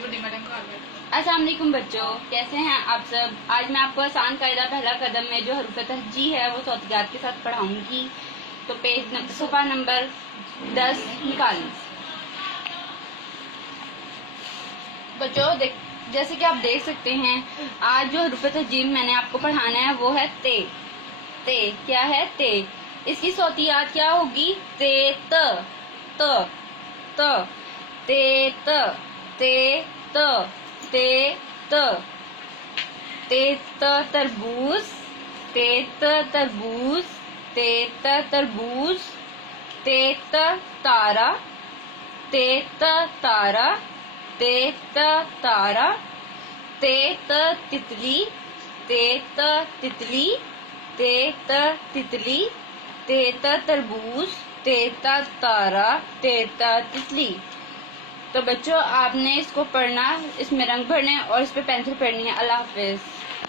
السلام علیکم بچوں، کیسے ہیں آپ سب؟ آج میں آپ کو آسان قاعدہ پہلا قدم میں جو حروف تہجی ہے وہ صوتیات کے ساتھ پڑھاؤں گی۔ تو صفحہ نمبر 10 نکالیں۔ بچوں جیسے کہ آپ دیکھ سکتے ہیں، آج جو حروف تہجی میں نے آپ کو پڑھانا ہے وہ ہے تے۔ تے کیا ہے؟ تے۔ اس کی صوتیات کیا ہوگی؟ تے ت ت ت تے ت تے ت تے ت تے ت تربوز تے ت تربوز تے ت تربوز تے ت تارا تے ت تارا تے ت تارا تے ت تتلی تے ت تتلی تے ت تتلی تے ت تربوز تے ت تارا تے ت تتلی۔ تو بچوں آپ نے اس کو پڑھنا، اس میں رنگ بھرنے اور اس پہ پینسل پڑھنی ہے۔ اللہ حافظ۔